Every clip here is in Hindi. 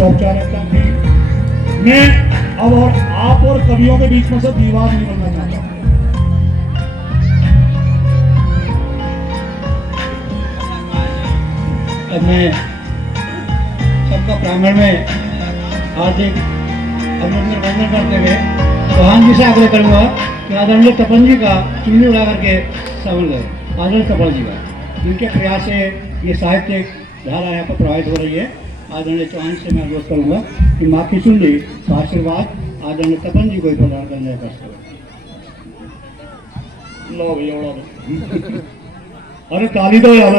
कुछ औपचारिकता थी। मैं अब और आप और कवियों के बीच में से दीवार नहीं बनना चाहता हूं। अब मैं सबका प्रांगण में हार्दिक अभिनंदन करते हुए चौहान जी से आग्रह करूंगा कि आदरणीय तपन जी का चुन्नी उड़ा करके समझ गए। आदरणीय तपन जी का, जिनके प्रयास से ये साहित्यिक धारा यहाँ पर प्रभावित हो रही है, आदरणीय चौहान से मैं अनुरोध करूंगा कि माँ की चुन्नी का आशीर्वाद आदरणीय तपन जी को ही प्रदान करने का कष्ट। लो भैया उड़ा दो। अरे ताली दो यार।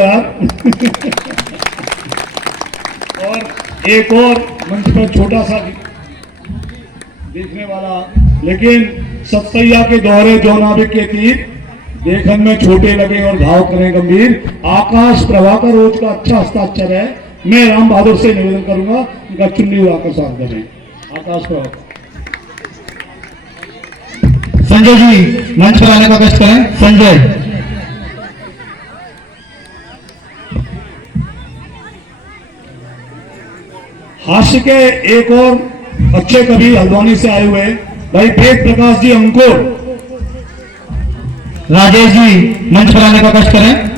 और एक और मंच पर छोटा सा देखने वाला, लेकिन सतैया के दोहरे जो नाविक के तीर देखन में छोटे लगे और घाव करें गंभीर, आकाश प्रभाकर रोज का अच्छा हस्ताक्षर है। मैं राम बहादुर से निवेदन करूंगा उनका चुन्नी उड़ाकर स्वागत करें। आकाश प्रभाकर। संजय जी मंच पर आने का कष्ट करें। संजय। हास्य के एक और अच्छे कवि हल्द्वानी से आए हुए भाई वेद प्रकाश जी अंकुर। राजेश जी मंच पर आने का कष्ट करें।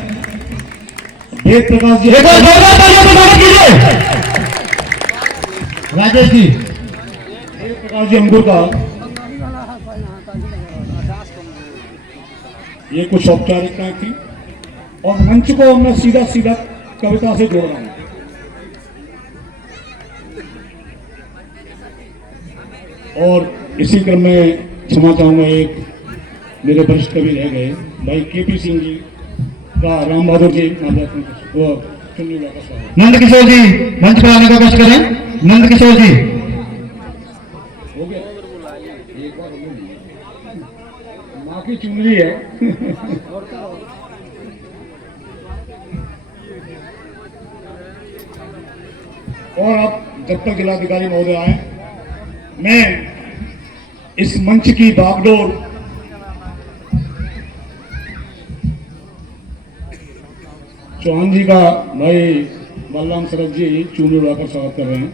वेद प्रकाश जी, एक और जोरदार तालियां बजाने कीजिए। राजेश जी। वेद प्रकाश जी अंकुर का ये कुछ औपचारिकताएं थी और मंच को मैं सीधा सीधा कविता से जोड़ रहा हूं। और इसी क्रम में क्षमा चाहूंगा, एक मेरे वरिष्ठ कवि रह गए भाई केपी सिंह जी का राम बहादुर जी वो चुन्नी उड़ा का स्वागत। नंद किशोर जी मंच पर आने का कष्ट करें। नंद किशोर जी। हो गया एक बार माँ की चुनरी है। और अब जब तक जिलाधिकारी महोदय आए, मैं इस मंच की बागडोर चौहान जी का भाई बलराम सरफ जी चुन्नी उड़ाकर स्वागत कर रहे हैं।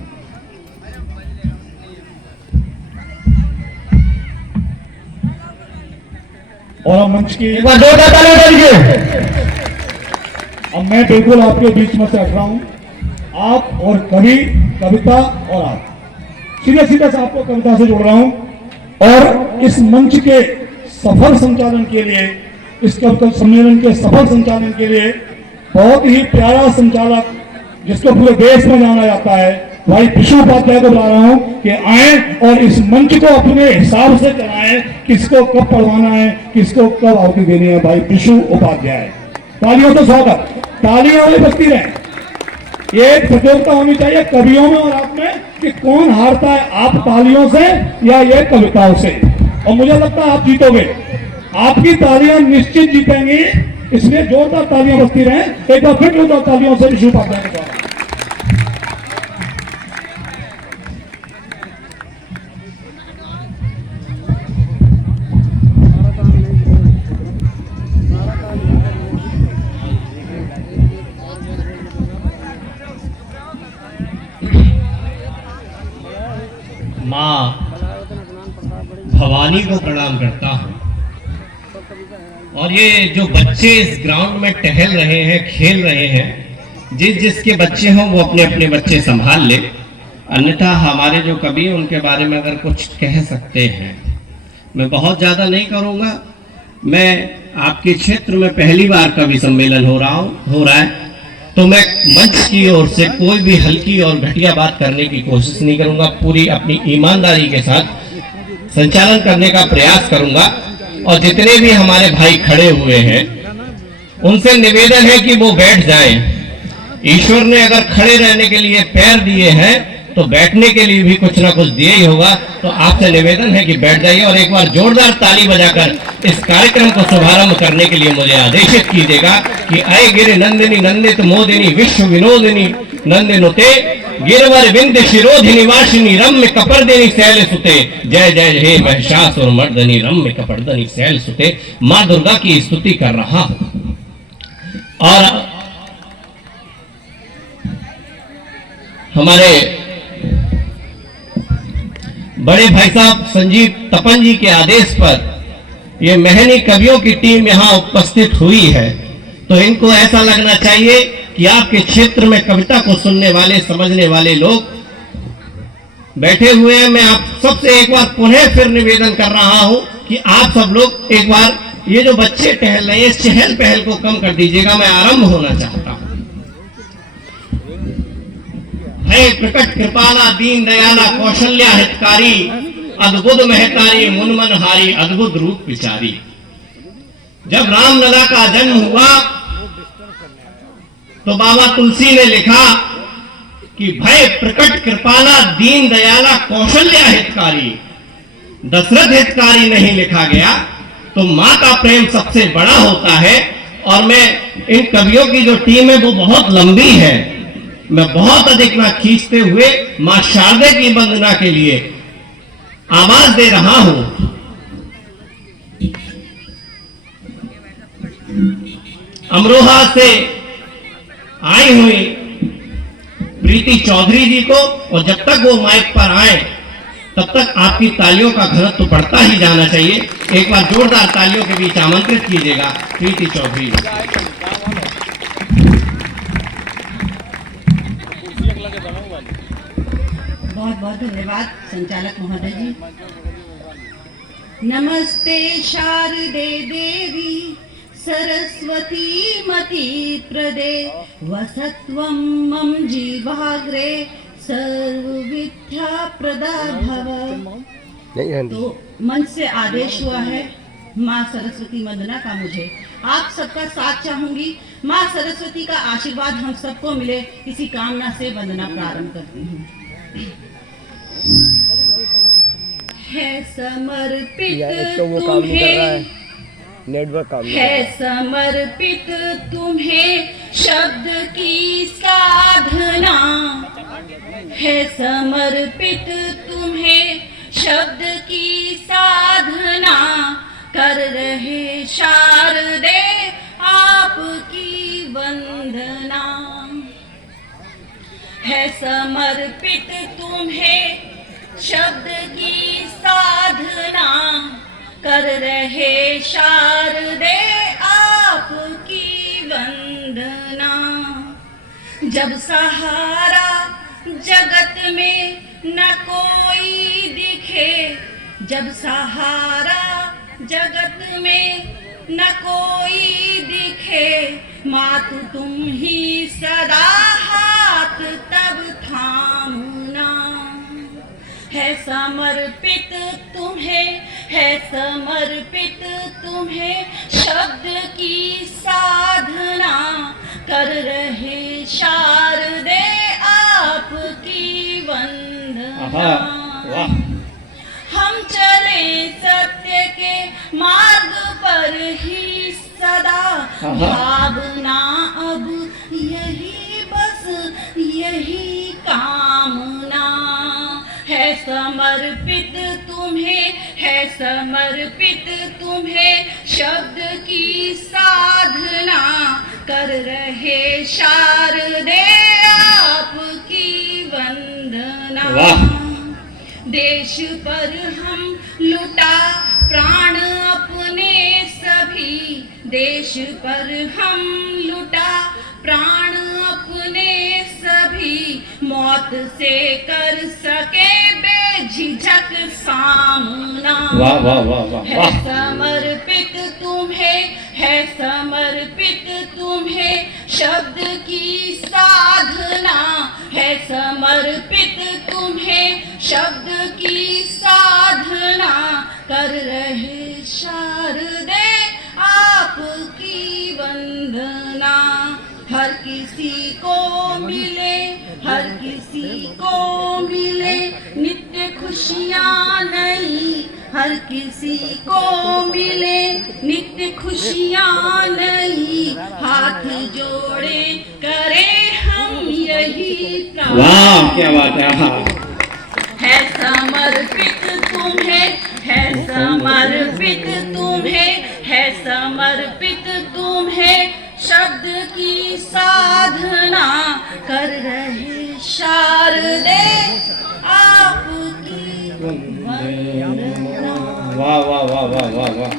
और अब मंच की एक बार जोरदार तालियां दीजिए। अब मैं बिल्कुल आपके बीच में से हट रहा हूं। आप और कवि, कविता और आप, सीधे सीधे से आपको कविता से जोड़ रहा हूं। और इस मंच के सफल संचालन के लिए, इस कविता सम्मेलन के सफल संचालन के लिए बहुत ही प्यारा संचालक जिसको पूरे देश में जाना जाता है, भाई विशु उपाध्याय को बुला रहा हूं कि आए और इस मंच को अपने हिसाब से चलाएं, किसको कब पढ़वाना है, किसको कब आहुति देनी है। भाई विशु उपाध्याय, तालियों से स्वागत। तालियां वाली बजती रहे। ये प्रतियोगिता होनी चाहिए कवियों में और आप में कि कौन हारता है, आप तालियों से या ये कविताओं से। और मुझे लगता है आप जीतोगे, आपकी तालियां निश्चित जीतेंगी, इसलिए जोरदार तालियां बजती रहे। एक बार फिर जोरदार तालियों से विशु उपाध्याय के द्वारा। माँ भवानी को प्रणाम करता हूँ। और ये जो बच्चे इस ग्राउंड में टहल रहे हैं, खेल रहे हैं, जिसके बच्चे हों वो अपने अपने बच्चे संभाल ले, अन्यथा हमारे जो कवि हैं उनके बारे में अगर कुछ कह सकते हैं। मैं बहुत ज़्यादा नहीं करूँगा। मैं आपके क्षेत्र में पहली बार कवि सम्मेलन हो रहा है, तो मैं मंच की ओर से कोई भी हल्की और घटिया बात करने की कोशिश नहीं करूंगा। पूरी अपनी ईमानदारी के साथ संचालन करने का प्रयास करूंगा। और जितने भी हमारे भाई खड़े हुए हैं उनसे निवेदन है कि वो बैठ जाएं। ईश्वर ने अगर खड़े रहने के लिए पैर दिए हैं तो बैठने के लिए भी कुछ ना कुछ दिया ही होगा। तो आपसे निवेदन है कि बैठ जाइए और एक बार जोरदार ताली बजाकर इस कार्यक्रम को शुभारंभ करने के लिए मुझे आदेशित कीजिएगा कि अय गिर नंदिनी नंदित मोदिनी विश्व विनोदिनी नंदिनुते गिरवर विंध्य शिरोधिनी वासिनी रम्य कपर्दिनी शैल सुते। जय जय हे महिषासुर मर्दनी रम्य कपर्दनी शैल सुते। माँ दुर्गा की स्तुति कर रहा हूं। और हमारे बड़े भाई साहब संजीव तपन जी के आदेश पर ये महनी कवियों की टीम यहाँ उपस्थित हुई है, तो इनको ऐसा लगना चाहिए कि आपके क्षेत्र में कविता को सुनने वाले, समझने वाले लोग बैठे हुए हैं। मैं आप सबसे एक बार पुनः फिर निवेदन कर रहा हूं कि आप सब लोग एक बार ये जो बच्चे टहल रहे हैं, इस चहल पहल को कम कर दीजिएगा। मैं आरंभ होना चाहता हूं। है प्रकट कृपाला दीन दयाला कौशल्या हितकारी, अद्भुत महतारी मुनमनहारी अद्भुत रूप विचारी। जब रामलला का जन्म हुआ तो बाबा तुलसी ने लिखा कि भय प्रकट कृपाला दीन दयाला कौशल्या हितकारी, दशरथ हितकारी नहीं लिखा गया। तो मां का प्रेम सबसे बड़ा होता है। और मैं इन कवियों की जो टीम है वो बहुत लंबी है, मैं बहुत अधिक ना खींचते हुए मां शारदे की वंदना के लिए आवाज दे रहा हूं। अमरोहा से आई हुई प्रीति चौधरी जी को, और जब तक वो माइक पर आए तब तक आपकी तालियों का घनत्व बढ़ता ही जाना चाहिए। एक बार जोरदार तालियों के बीच आमंत्रित कीजिएगा प्रीति चौधरी जी। बहुत बहुत धन्यवाद संचालक महोदय जी। नमस्ते शारदे देवी सरस्वती मति प्रदे, वसत्वं मम जीवाग्रे सर्वविद्या प्रदा भव। तो मंच से आदेश हुआ है माँ सरस्वती वंदना का। मुझे आप सबका साथ चाहूंगी। माँ सरस्वती का आशीर्वाद हम सबको मिले, इसी कामना से वंदना प्रारंभ करती हूँ। है समर्पित तुम्हें, नेटवर्क काम है समर्पित तुम्हें शब्द की साधना, है समर्पित तुम्हें शब्द की साधना, कर रहे शारदे आपकी वंदना। है समर्पित तुम्हें शब्द की साधना, कर रहे शारदे आपकी वंदना। जब सहारा जगत में न कोई दिखे, जब सहारा जगत में न कोई दिखे, मातु तुम ही सदा हाथ तब थामना। है समर्पित तुम्हें, है समर्पित तुम्हें शब्द की साधना, कर रहे शारदे आपकी वंदना। हम चले सत्य के मार्ग पर ही सदा, भावना अब यही बस यही कामना। है समर्पित तुम्हें, है समर्पित तुम्हें शब्द की साधना, कर रहे शारदे आपकी वंदना। देश पर हम लुटा प्राण अपने सभी, देश पर हम लुटा प्राण अपने सभी, मौत से कर सके बेझिझक सामना। वाह वाह वाह वाह। है समर्पित तुम्हें, है समर्पित तुम्हें शब्द की साधना, है समर्पित तुम्हें शब्द की साधना, कर रहे शारदे आपकी वंदना। हर किसी को मिले, हर किसी को मिले नित्य खुशियाँ नई, हर किसी को मिले नित्य खुशियाँ नई, हाथ जोड़े करे हम यही प्रार्थना। वाह क्या बात है। है समर्पित तुम्हें, है समर्पित तुम्हें, है समर्पित तुम्हें शब्द की साधना, कर रहे शारदे आपकी वाह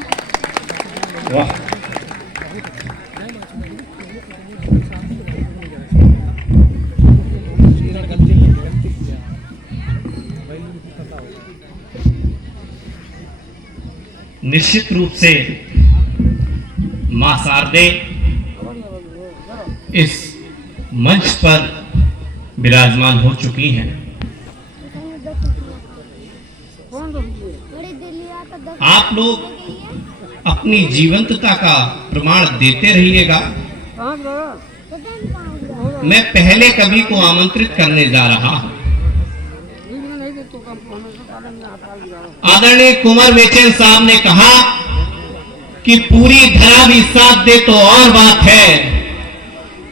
वाह। निश्चित रूप से मां शारदे इस मंच पर विराजमान हो चुकी हैं। आप लोग अपनी जीवंतता का प्रमाण देते रहिएगा। मैं पहले कवि को आमंत्रित करने जा रहा हूं। आदरणीय कुंवर बेचैन साहब ने कहा कि पूरी धरा भी साथ दे तो और बात है,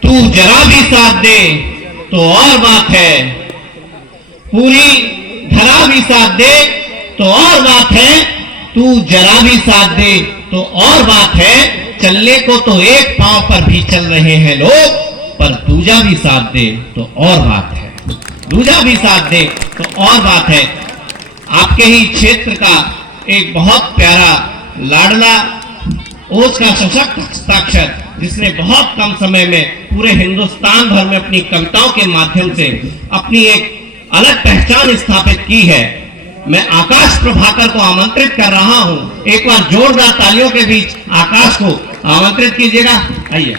तू जरा भी साथ दे तो और बात है। पूरी धरा भी साथ दे तो और बात है, तू जरा भी साथ दे तो और बात है। चलने को तो एक पांव पर भी चल रहे हैं लोग, पर दूजा भी साथ दे तो और बात है। दूजा भी साथ दे तो और बात है। आपके ही क्षेत्र का एक बहुत प्यारा लाडला ओज का सशक्त हस्ताक्षर, जिसने बहुत कम समय में पूरे हिंदुस्तान भर में अपनी कविताओं के माध्यम से अपनी एक अलग पहचान स्थापित की है। मैं आकाश प्रभाकर को आमंत्रित कर रहा हूं। एक बार जोरदार तालियों के बीच आकाश को आमंत्रित कीजिएगा। आइए।